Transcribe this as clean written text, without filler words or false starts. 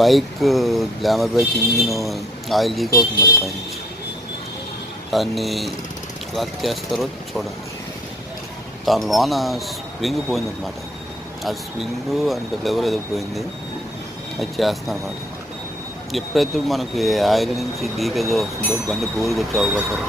Bike glamour bike engine oil leak అవుతుంది మరి పైనుంచి. దాన్ని ఎలా చేస్తారో చూడండి. దాని లోన స్ప్రింగ్ పోయిందనమాట. ఆ స్ప్రింగ్ అండ్ లెవర్ ఏదో పోయింది, అది చేస్తాను అనమాట. ఎప్పుడైతే మనకి ఆయిల్ నుంచి లీకేజ్ వస్తుందో బండి బోరుకు వచ్చే అవకాశం.